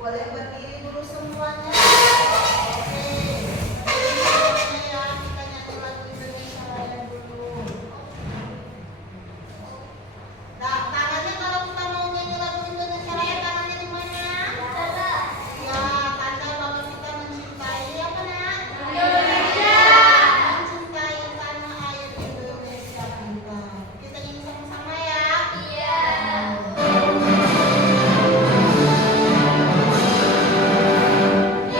Boleh berdiri dulu semuanya. Oke. Semuanya ya, kita nyanyi lagu Indonesia Raya dulu. Nah, tangannya kalau kita mau nyanyi lagu Indonesia Raya, tangannya di mana? Ya, tanda bahwa kita mencintai apa nak? Indonesia. Mencintai tanah air Indonesia kita. Kita nyanyi sama-sama ya. Iya. Indonesia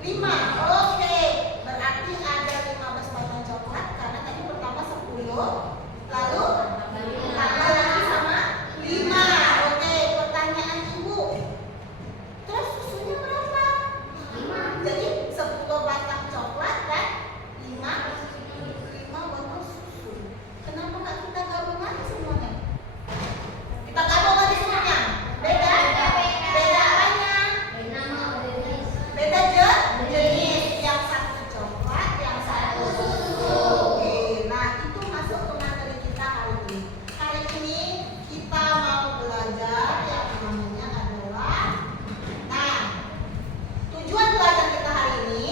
5. Oke. Berarti ada 15 batang coklat karena tadi pertama 10. Lalu tambah lagi sama 5. Oke, pertanyaan Ibu. Terus susunya berapa? 5. Jadi 10 batang coklat dan 5 botol susu. Kenapa nggak kita gabung aja semuanya? Kita gabung aja semuanya. Beda? Beda apanya? Beda jenis. Yang satu coklat, yang satu susu. Oke, nah itu masuk ke materi kita hari ini. Hari ini kita mau belajar yang namanya adalah, nah, tujuan belajar kita hari ini,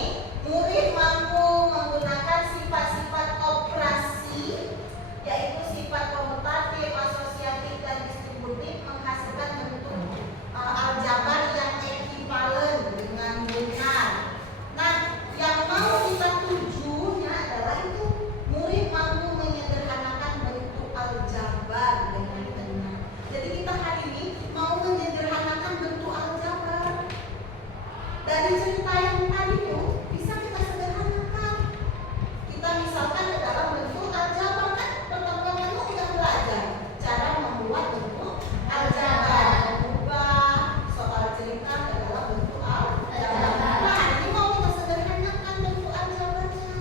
murid mampu menggunakan sifat-sifat operasi, yaitu sifat komutatif, asosiatif, dan distributif menghasilkan bentuk aljabar yang ekivalen dengan benar. Nah, yang mau kita tujunya adalah itu murid mampu menyederhanakan bentuk aljabar dengan benar. Jadi kita hari ini mau menyederhanakan bentuk aljabar. Dari cerita yang tadi itu bisa kita sederhanakan. Kita misalkan ke dalam bentuk aljabar, kan pertemuan udah belajar cara membuat bentuk aljabar, mengubah soal cerita ke dalam bentuk aljabar. Nah, hari ini mau kita sederhanakan bentuk aljabarnya.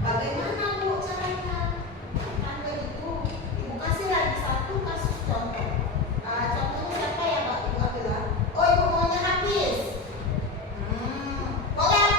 Bagaimana Bu caranya? Kan begitu. Ibu kasih lagi satu kasus contoh. Contohnya siapa ya Mbak? Ibu bilang, oh Ibu maunya Hafiz. Boleh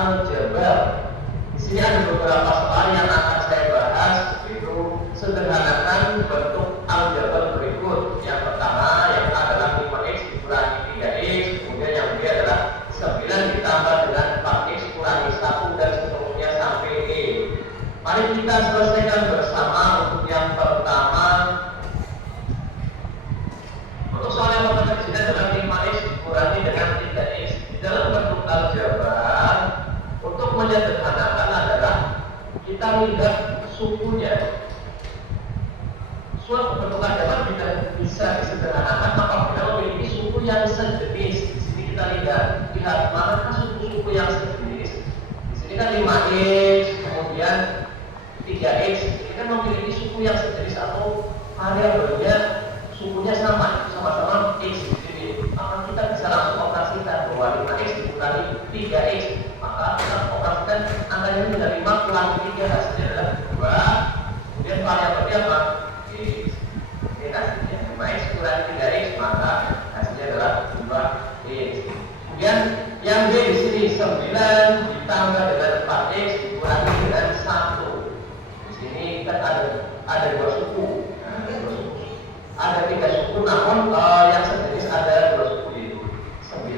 aljabar. Di sini ada beberapa soal yang akan saya bahas, yaitu sederhanakan bentuk aljabar berikut. Yang pertama yang adalah 5x dikurangi 3x, kemudian yang kedua adalah 9 ditambah dengan 4x kurangi 1 dan seterusnya sampai e. Mari kita selesaikan bersama. Untuk yang pertama, untuk soal yang pertama di sini adalah 5x dikurangi dengan 3x. Di dalam bentuk aljabar, untuk menyederhanakan adalah kita lihat sukunya. Suatu bentuk aljabar bisa disederhanakan apabila memiliki suku yang sejenis. Di sini kita lihat mana suku-suku yang sejenis. Di sini kan 5x, kemudian 3x, ini kan memiliki suku yang sejenis atau variabelnya sukunya sama-sama x di sini. Maka kita bisa langsung operasikan bahwa 5x dikurangi 3x, maka kita operasikan angkanya menjadi 5 kurangi 3, hasilnya adalah 2. Kemudian variabelnya apa? X. Ini hasilnya 5x kurangi 3x, maka hasilnya adalah 2x. Kemudian yang B di sini 9 ditambah dengan 4x dikurangi dengan 1. Di sini kan ada 2 suku. Ada 3 suku, namun yang sejenis ada 2 suku, yaitu 9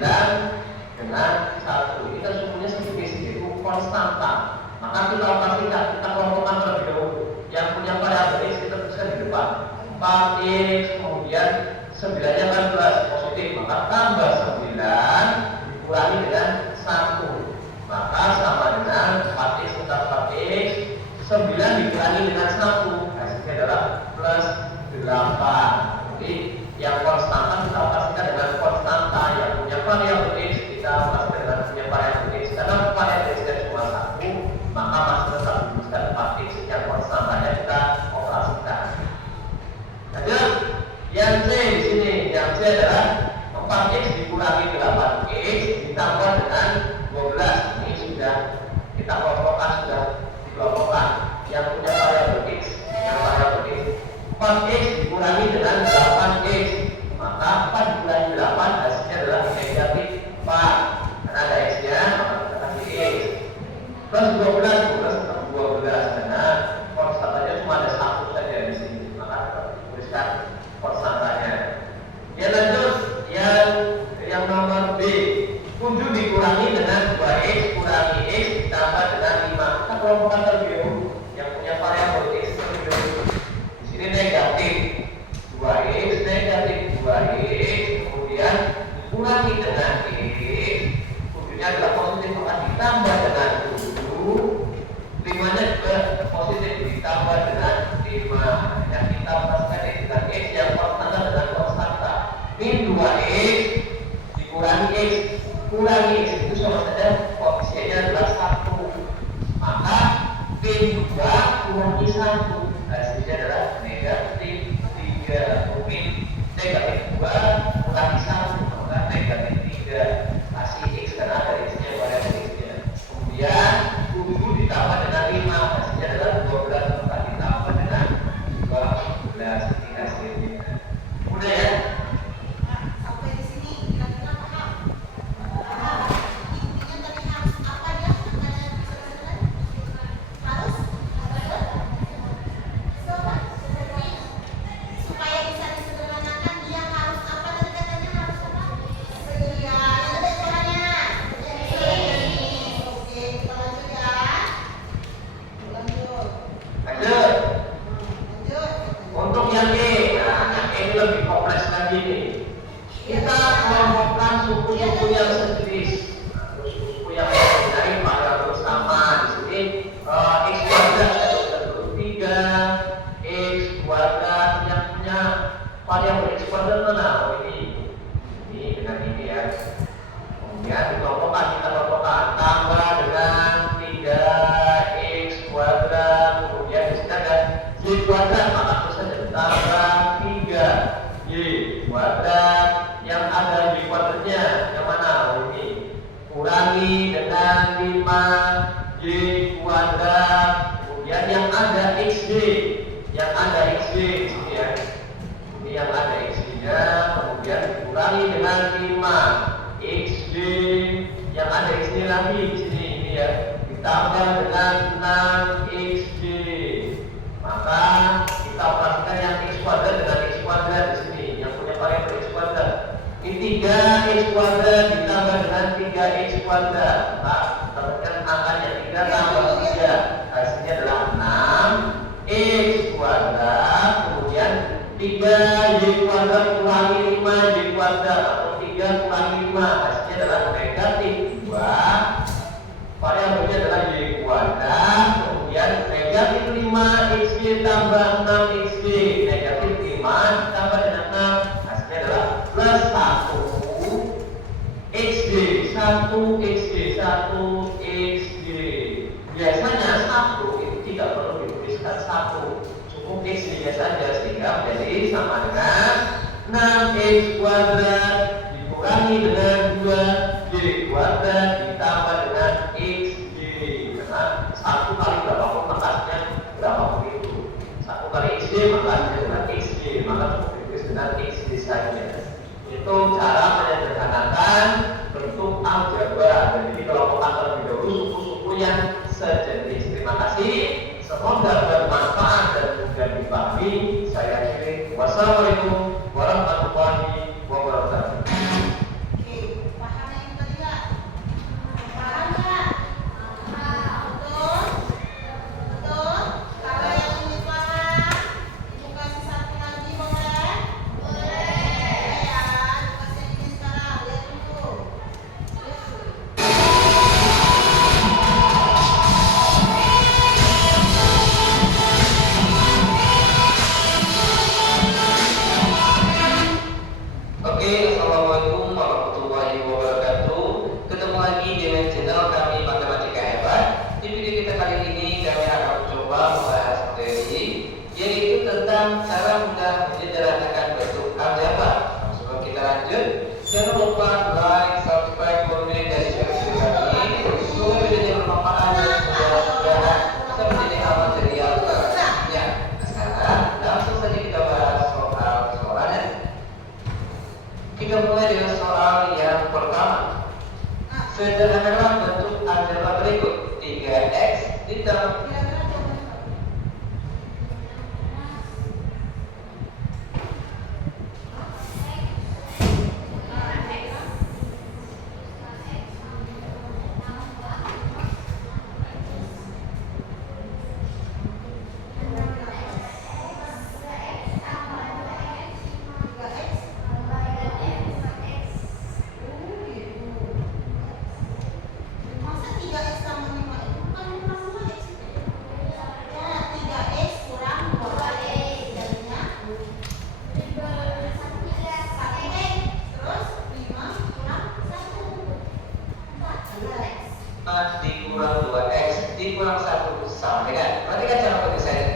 dengan 1. Ini kan sukunya sejenis, yaitu konstanta. Maka kita operasikan, kita kelompokkan terlebih dahulu. Yang punya variabel x kita tuliskan di depan 4x, kemudian 9-nya kan plus positif, maka tambah 9 dikurangi dengan 1, maka sama dengan 4x ditambah 4x, 9 dikurangi dengan 1, hasilnya adalah plus 8. Jadi yang konstanta kita operasikan dengan konstanta, yang punya variabel x kita operasikan dengan punya variabel x. Karena variabel x dari cuma 1, maka masih tetap dituliskan 4x yang konstantanya kita operasikan. Lanjut, yang C di sini, yang C adalah 4x dikurangi 8x ditambah dengan 12. Ini sudah kita kelompokkan, sudah dikelompokkan. Yang punya variabel x, yang variabel x 4x dikurangi dengan 8x, maka 4 dikurangi 8 hasilnya adalah negatif 4. Karena ada x-nya, maka kita kasih x. Plus 12 karena konstantanya cuma ada 1 saja di sini, maka kita tuliskan konstantanya. Ya, lanjut yang nomor B, 7 dikurangi dengan 2x kurangi x ditambah dengan 5. Kita kelompokkan terlebih dahulu. Yang punya variabel x terlebih dahulu. Ini negatif 2x, negatif 2x, kemudian dikurangi dengan x, 7-nya adalah positif, maka ditambah dengan 7, 5-nya juga positif, ditambah dengan 5. Yang kita operasikan dengan x yang konstanta dengan konstanta. Min 2x dikurangi x, kurangi x itu sama saja koefisiennya adalah 1, maka min 2 kurangi 1, hasilnya adalah negatif 3. Mungkin negatif 2 kurangi 1, maka negatif 3. Kasih x karena ada x-nya variabel x-nya. Kemudian 7 ditambah dengan 5, hasilnya adalah 12, maka ditambah dengan 12. Ini hasilnya. Mudah ya? Sampai di sini kira-kira paham? Intinya tadi harus apa dia? Harus supaya bisa disederhanakan, dia harus apa tadi katanya, harus apa? Iya, yang ada caranya. Oke, kita lanjut ya. Lanjut. Untuk yang E, yang E ini lebih kompleks lagi nih. Kita kelompokkan suku-suku yang sejenis. Suku-suku yang lain pada bersama di sini x kuadrat 3, x kuadrat yang punya variabel x kuadrat mana? Oh ini dengan ini ya. Kemudian dikelompokkan, kita kelompokkan tambah dengan 3x kuadrat, kemudian di sini ada y kuadrat, maka terus saja tambah 3y kuadrat, yang ada y kuadratnya yang mana? Oh ini kurangi dengan 5y kuadrat, kemudian yang ada xy, di sini ya. Ini yang ada xy-nya, kemudian dikurangi dengan 5 xy, yang ada xy lagi di sini ini ya. ya, ditambah dengan 6xy. Maka kita operasikan yang x kuadrat dengan x kuadrat di sini, yang punya variabel x kuadrat. Ini 3x kuadrat ditambah dengan 3x kuadrat. Nah, dapatkan angkanya 3 tambah 3. Hasilnya adalah 6x kuadrat, kemudian 3y kuadrat kurangi 5y kuadrat, atau 3 kurangi 5. Hasilnya adalah negatif 2. Variabelnya adalah y kuadrat, kemudian negatif 5xy tambah 6xy, negatif 5 ditambah dengan 6, hasilnya adalah plus 1xy, 1xy. Biasanya 1 itu tidak perlu dituliskan 1, cukup xy saja, sehingga menjadi sama dengan 6x kuadrat dikurangi dengan 2y kuadrat ditambah dengan xy. Karena 1 kali berapapun maka hasilnya berapapun itu. 1 kali xy maka hasilnya dengan xy, maka cukup ditulis dengan xy saja. Itu cara menyederhanakan bentuk aljabar. Jadi kelompokan terlebih dahulu suku-suku yang sejenis. Terima kasih. Semoga bermanfaat dan mudah dipahami. Saya akhiri. Wassalamualaikum warahmatullahi wabarakatuh. Oke, paham yang tadi nggak? Paham nggak? Betul? Betul? Kalau yang ini paham, ibu kasih satu lagi boleh? Boleh ya, ibu kasih yang ini sekarang. Lihat dulu. Lihat dulu. Oke, assalamualaikum warahmatullahi wabarakatuh. Ketemu lagi dengan channel kami Matematika Hebat. Di video kita kali ini kami akan mencoba membahas materi yaitu tentang cara mudah menyederhanakan bentuk aljabar. Sebelum kita lanjut, jangan lupa like, subscribe, komen, dan share video kami. Semoga videonya bermanfaat dan mudah-mudahan bisa menjadi hal material ya. Sekarang langsung saja kita bahas soal-soalnya. Kita mulai dengan soal yang pertama. Sederhanakan bentuk aljabar berikut. 3x ditambah Kira-kira jawabannya apa? Masa 3x sama 5 itu bukan kurang 5x? Ya, 3x kurang 2x. Jadinya 1x. Terus 5 kurang 1. 4x. 4 dikurang 2x dikurang 1 sama dengan. Perhatikan cara kerja saya.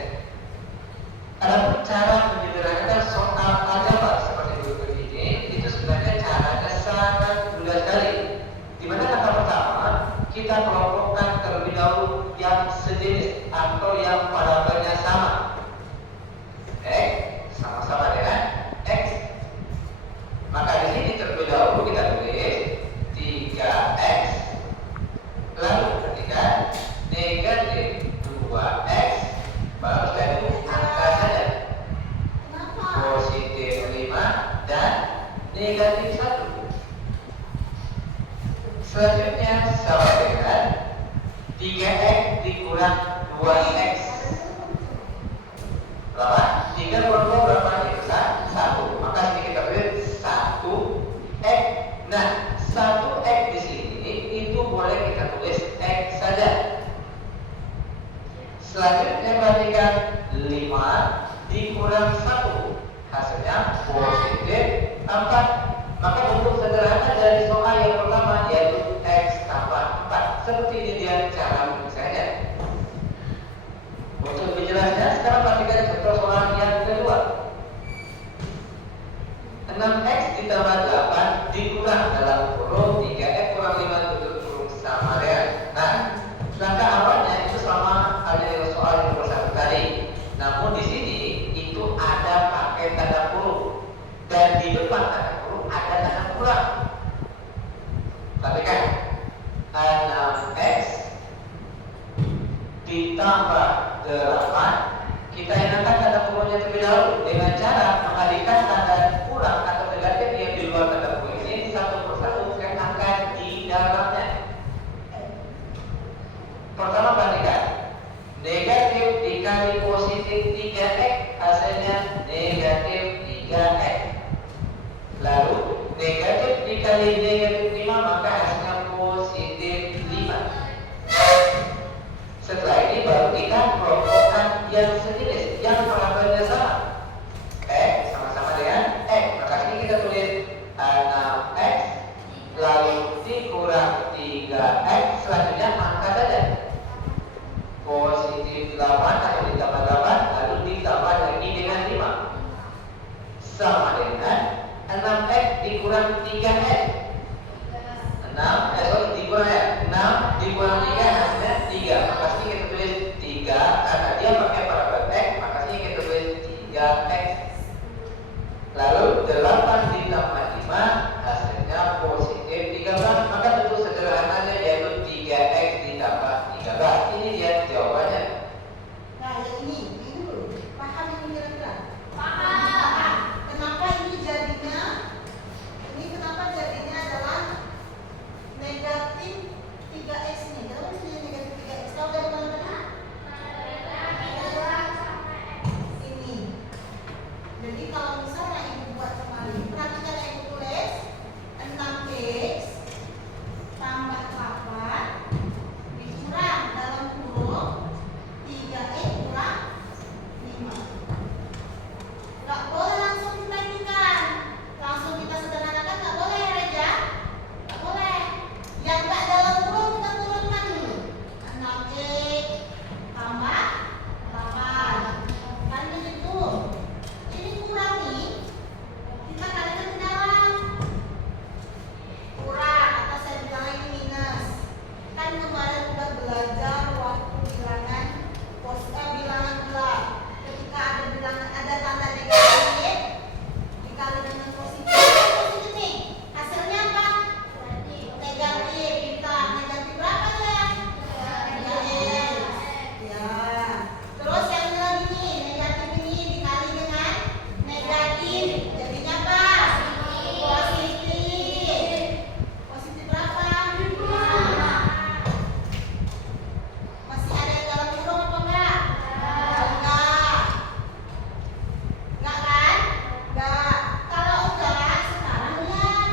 Ada cara menyederhanakan soal aljabar seperti berikut ini. Itu sebenarnya caranya sangat mudah sekali. Dimana kata pertama kita kelompokkan terlebih dahulu yang sejenis atau yang variabelnya sama. X sama-sama dengan x. Maka di sini terlebih dahulu kita tulis 3x. Lalu ketika negatif 2x baru saya angka saja. Kenapa? Positif 5 dan negatif 1. Selanjutnya sama dengan 3x dikurang 2x. Berapa? 3 kurang 2 berapa? Bisa 1. Maka sini kita beri 1x. Nah, 1x di sini itu boleh kita tulis x saja. Selanjutnya perhatikan 5 dikurang 1. Hasilnya positif 4. Maka bentuk sederhana dari soal yang pertama yaitu x tambah 4. Seperti ini dia cara menulisnya. Untuk lebih jelasnya, sekarang perhatikan contoh soal yang kedua. 6x ditambah 8 dikurang dalam kurung 3x kurang 5 tutup kurung sama dengan. Nah, langkah awalnya itu sama halnya dengan soal yang nomor 1 tadi. Namun di sini itu ada pakai tanda kurung dan di depan tanda kurung ada tanda kurang. Perhatikan 6x dikali negatif 5 maka hasilnya positif 5. Setelah ini baru kita kelompokkan yang sejenis, yang parameternya sama. X sama-sama dengan X. Maka sini kita tulis 6X lalu dikurang 3X, selanjutnya angka saja. Positif 8 atau ditambah 8 lalu ditambah lagi dengan 5 sama dengan 6X dikurang 3X. 6 dikurang 6 dikurang 3 hasilnya 3. Maka sini kita tulis 3 karena dia pakai parameter X, maka sini kita tulis 3X. Lalu 8 ditambah 5 hasilnya positif 13. Maka bentuk sederhananya yaitu 3X ditambah 13. Ini dia jawabannya. Nah, yang ini dulu. Paham ini kira-kira? Paham. Kenapa ini jadinya? Ini kenapa jadinya adalah negatif 3x nih? Kenapa ini negatif 3x? Tahu dari mana tadi? Ini. Jadi kalau misalnya ibu buat kembali, perhatikan yang ibu tulis 6x tambah 8 dikurang dalam kurung 3x kurang 5. Nggak boleh langsung kita inikan, langsung kita sederhanakan, nggak boleh ya Reja? Nggak boleh. Yang nggak dalam kurung kita turunkan dulu. 6x tambah 8 kan begitu. Ini kurang nih, kita kalikan ke dalam. Kurang atau saya bilang ini minus. Kan kemarin udah belajar waktu bilangan bilangan bulat. Ketika ada bilangan ada tanda negatif dikali dengan positif nih. Hasilnya apa? Negatif. Kita negatif berapa ya? Negatif. Ya. Terus yang bilang ini negatif ini dikali dengan negatif jadinya apa? Positif. Positif berapa? Masih ada yang dalam kurung apa enggak? Enggak. Enggak kan? Enggak. Kalau enggak, sekarang lihat.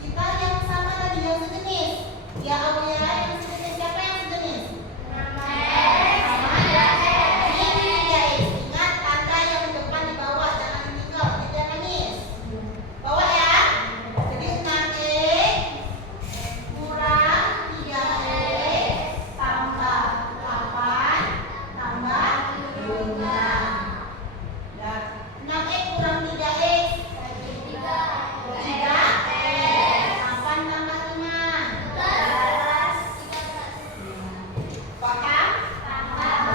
Kita yang sama tadi yang sejenis. Ya Aulia, yang sejenis siapa yang sejenis? Sama ya. Ini guys, ingat tanda yang di depan di bawah, jangan ditinggal, tidak nangis. Bawa ya. Jadi 6x kurang 3x tambah 8 tambah 5. Dan 6x kurang 3x 3x 8 tambah 5 paham?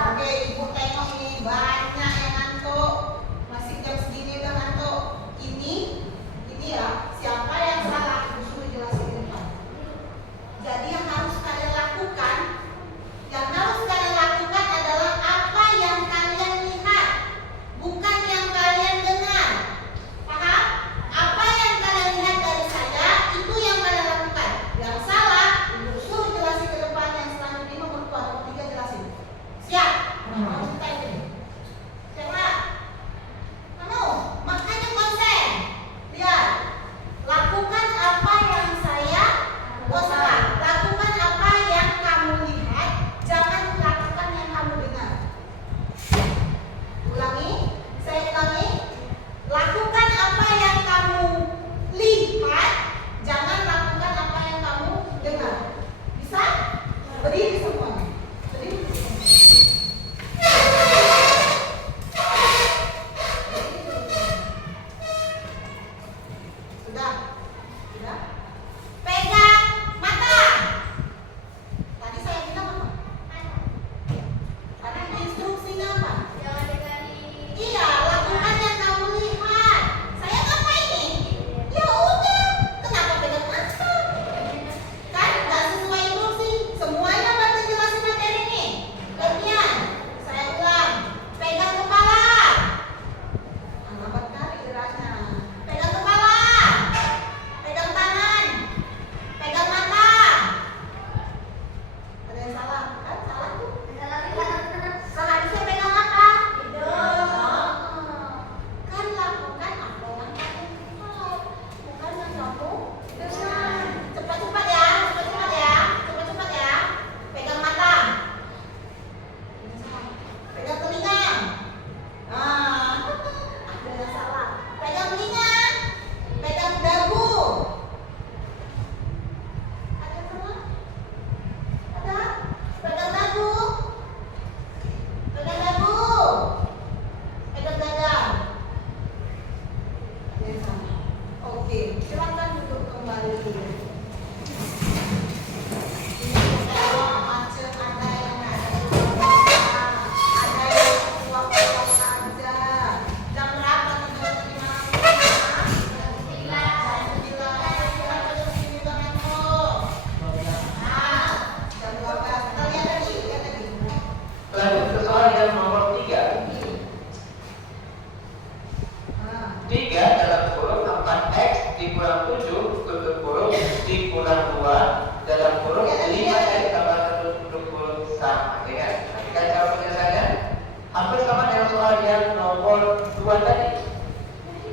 Oke, ibu tengok ini banyak yang ngantuk. Masih jam segini udah ngantuk. Ini ya, siapa yang salah disuruh jelasin di depan. Jadi yang harus kalian lakukan, adalah apa yang kalian lihat, bukan yang kalian dengar. Paham? Apa yang kalian lihat dari saya, itu yang kalian lakukan. Yang salah, ibu suruh jelasin ke depan, yang selanjutnya nomor 2 atau 3 jelasin. Siap? Kamu kita ini. Siap nggak? Kamu, makanya konsen. Lihat. Lakukan apa yang saya lakukan apa yang kamu lihat, jangan lakukan yang kamu dengar. Saya ulangi. Lakukan apa yang kamu lihat, jangan lakukan apa yang kamu dengar. Bisa? Berdiri semuanya. Berdiri. Sudah? Pegang mata. Tadi saya bilang apa? Karena instruksinya apa? Iya, lakukan yang kamu lihat. Saya ngapain nih? Ya udah, kenapa pegang mata? Kan nggak sesuai instruksi. Semuanya bantu jelasin materi nih. Gantian, saya ulang. Pegang kepala. Lambat kali geraknya. Pegang kepala. Silakan duduk kembali. Ini kalau macet ada yang ada di rumah, ada yang kuat-kuat aja. Jam berapa tidur di mana? Jam 9. Jam 9 kok. Nah, jam 12. Kita lihat lagi. Lanjut ke soal yang nomor 3. Nah, 3 dalam kurung 4x dikurang 7 tutup kurung dikurang 2 dalam kurung 5x tambah 1 tutup kurung sama, ya kan? Nah, cara penyelesaiannya hampir sama dengan soal yang nomor 2 tadi.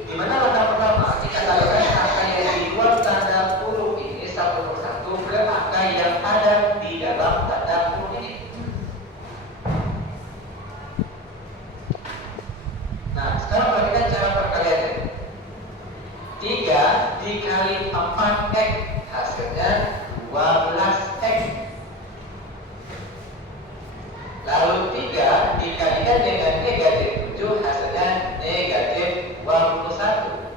Di mana langkah pertama kita kalikan angka yang di luar tanda kurung ini satu persatu ke angka yang ada di dalam tanda kurung ini. Nah, sekarang perhatikan cara perkaliannya. 3 dikali 4x hasilnya 12x. Lalu 3 dikalikan dengan negatif 7 hasilnya negatif 21.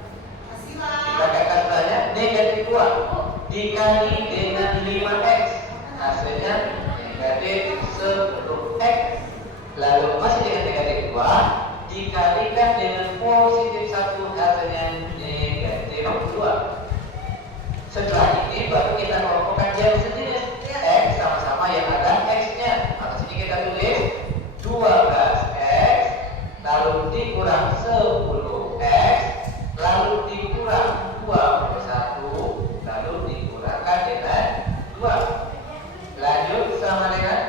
Kita katakannya negatif 2 dikali dengan 5x hasilnya negatif 10x. Lalu masih dengan negatif 2 dikalikan dengan positif 1 hasilnya negatif 2. Setelah ini baru kita kelompokkan yang sejenis x sama-sama yang ada x-nya. Maka sini kita tulis 12x lalu dikurang 10x lalu dikurang 21 lalu dikurangkan dengan 2. Lanjut sama dengan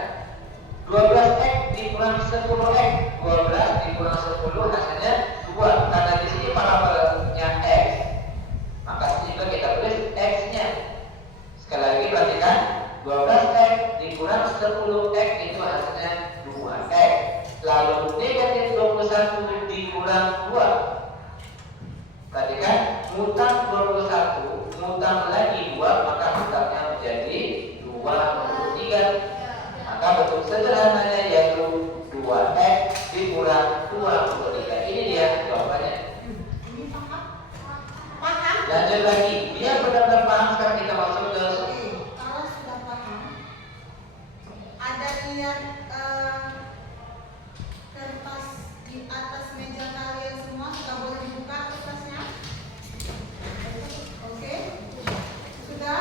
12x dikurang 10x. 12 dikurang 10 hasilnya 2. Karena di sini parabelnya x, maka sini juga kita tulis x-nya. Sekali lagi perhatikan, 12x dikurang 10x itu hasilnya 2x. Lalu negatif 21 dikurang 2. Perhatikan, mutang 21, mutang lagi 2, maka mutangnya menjadi 23. Maka bentuk sederhananya yaitu 2x dikurang 23. Ini dia jawabannya. paham? Lanjut lagi, biar benar-benar paham sekarang kita masuk ke Kalau sudah paham, ada lihat kertas di atas meja kalian semua, sudah boleh dibuka kertasnya? Oke? Sudah?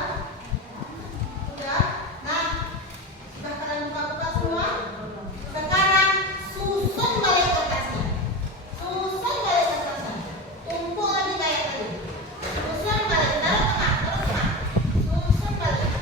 Sudah? Nah, sudah kalian buka-buka semua? Sekarang susun balik kertasnya. Susun balik kertasnya. Tumpuk lagi kayak tadi. Susun balik, taruh tengah. Susun balik.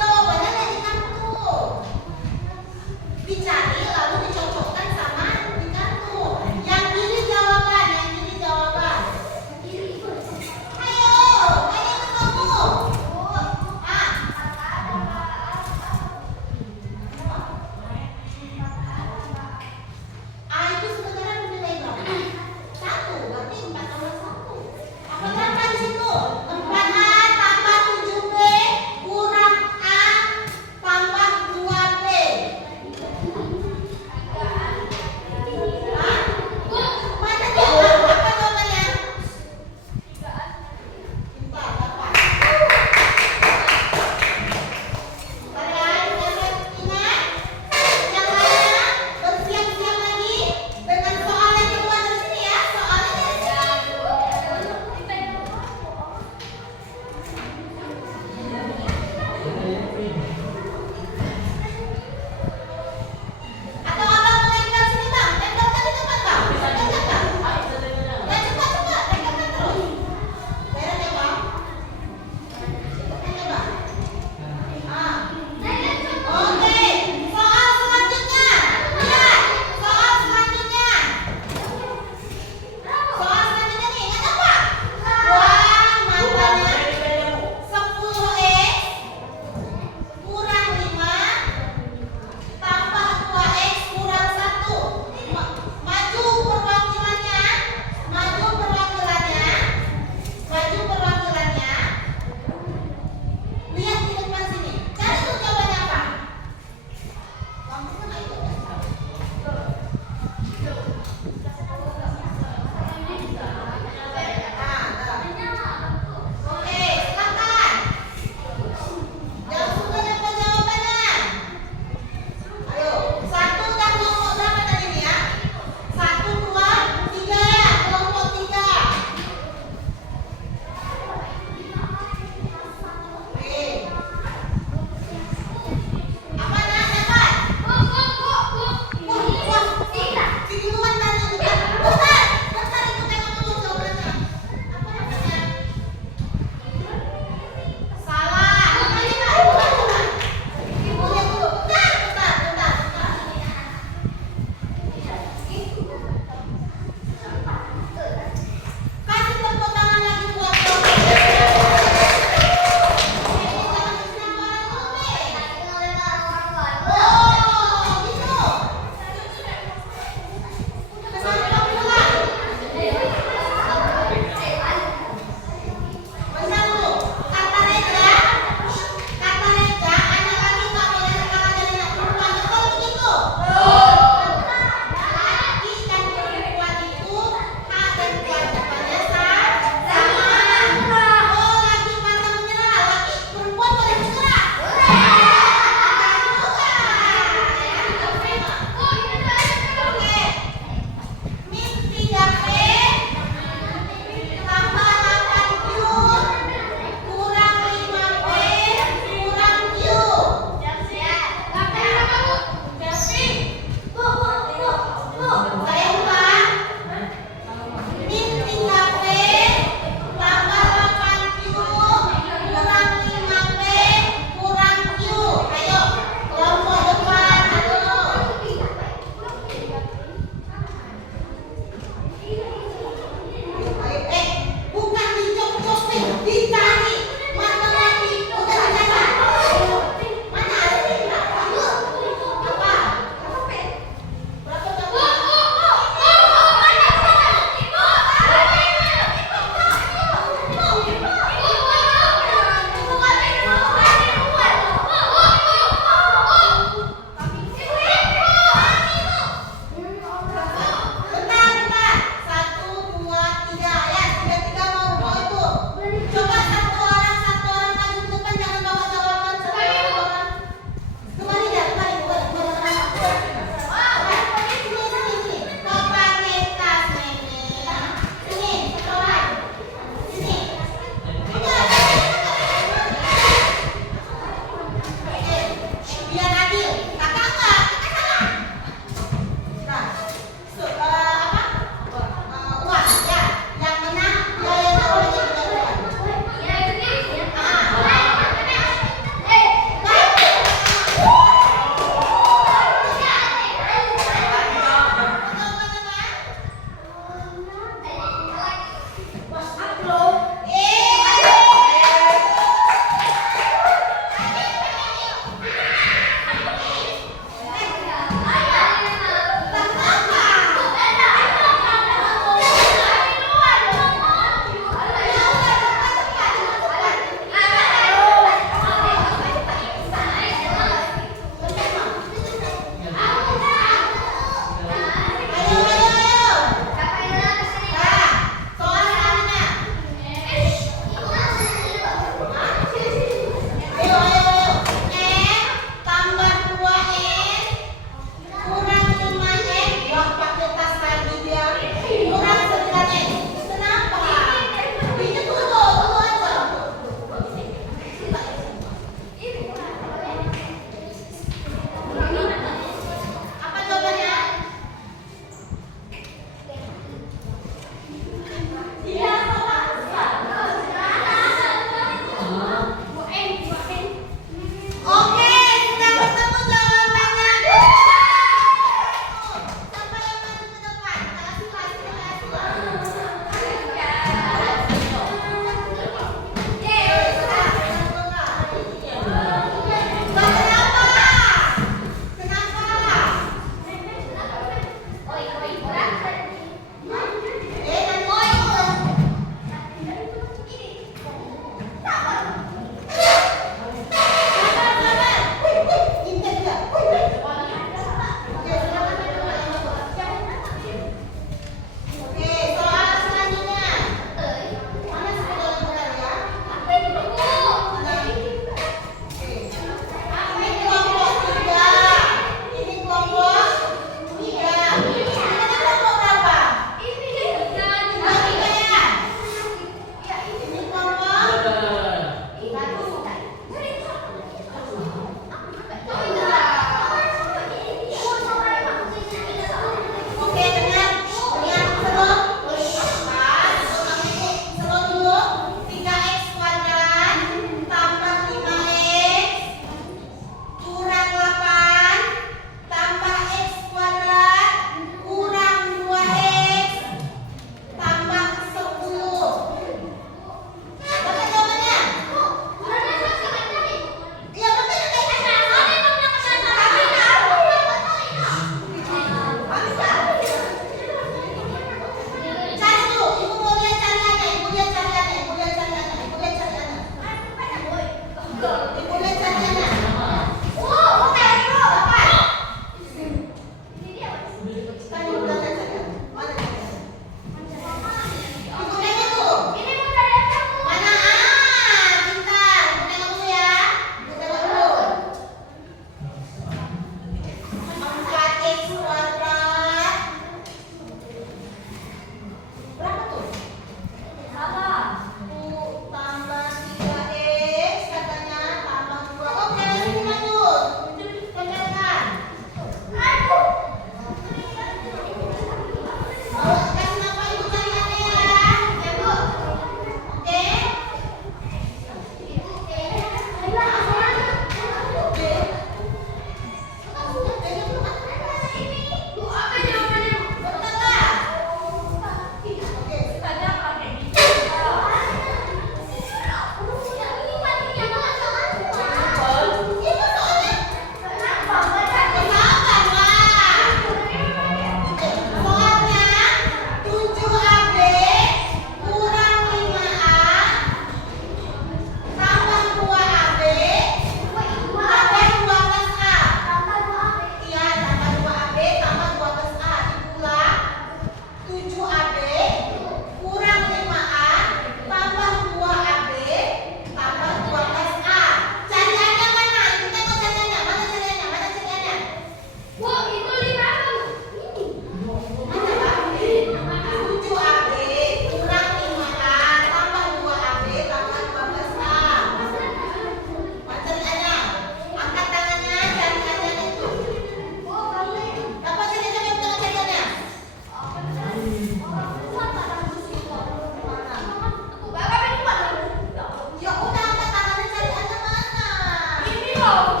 Silakan.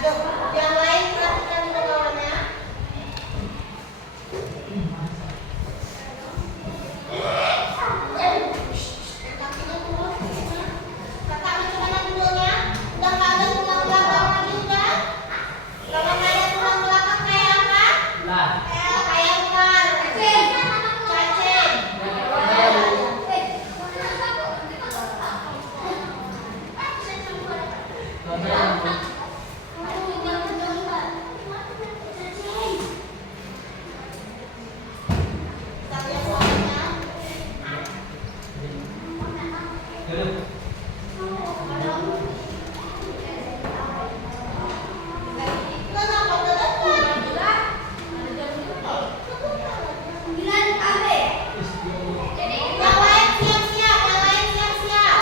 Aduh, yang lain perhatikan dulu kawannya. Kakinya turun. Kakak macam mana dulunya? Udah nggak ada tulang belakang lagi kan? Kalau nggak ada tulang belakang kayak apa? Kayak ular. Cacing. Kita lihat warnanya. Kenapa terdekat? Yang lain siap-siap, yang lain siap-siap.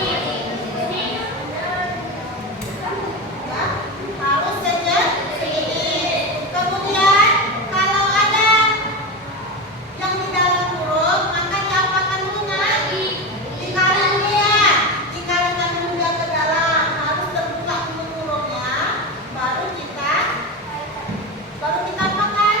Ya, harus saja segini. Kemudian kalau ada yang di dalam huruf, maka diapakan dulu nak? Dikalikan dia, dikalikan dulu dia ke dalam. Harus terbuka dulu hurufnya, baru kita apakan? Kita apakan?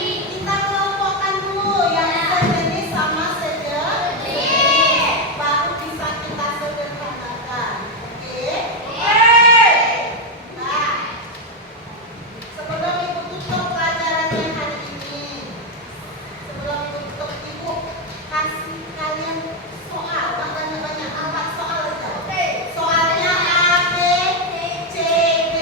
Kita kelompokkan dulu yang sejenis sama sejenis, baru bisa kita sederhanakan. Oke? Nah, sebelum ibu tutup pelajarannya hari ini, sebelum ibu tutup, ibu kasih kalian soal, banyak-banyak 4 soal aja. Soalnya A, B, C, D.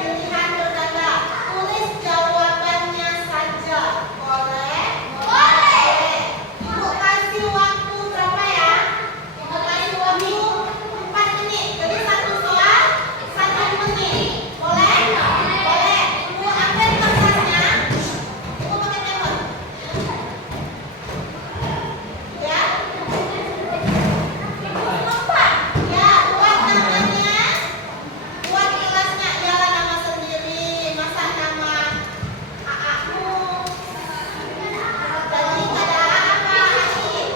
Pilihan berganda. Tulis jawabannya saja. Boleh? Boleh. Ibu kasih waktu berapa ya? Ibu kasih waktu 4 menit. Jadi 1 soal 1 menit. Boleh? Boleh. Ibu ambil kertasnya. Ibu pakai telepon. Ya? Ya, buat namanya. Buat kelasnya ialah nama sendiri, masa nama kakakmu. Jadi ada apa Ani?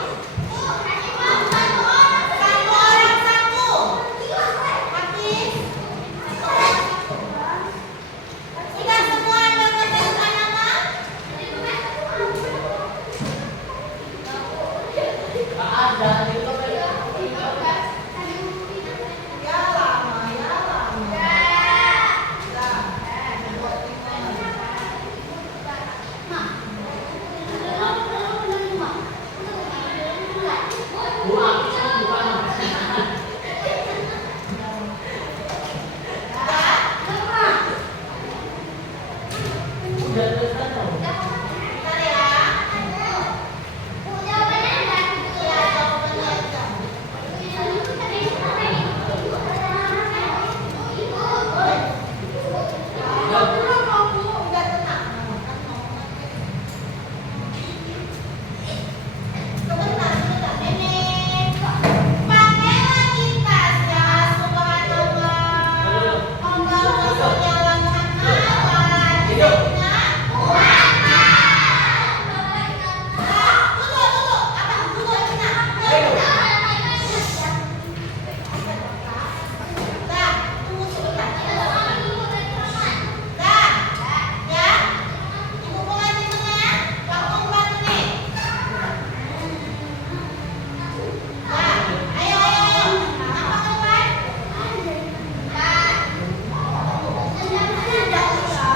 Satu orang satu. Habis. Sudah semua menentukan nama? Ya lama, ya lama. Bentar ya. Ya, jawabannya aja. Udah tenang. Sebentar, Nenek. Pakailah kita ya subhanallah. Allahumma sholli ala Muhammad wa ala ali sayyidina Muhammad. Tunggu. Abang, tunggu Cina. Dah, tunggu sebentar. Dah, ya. Ibu mulai di tengah. Waktu baru nih. Dah, ayo. Apa kawan? Tidak usah.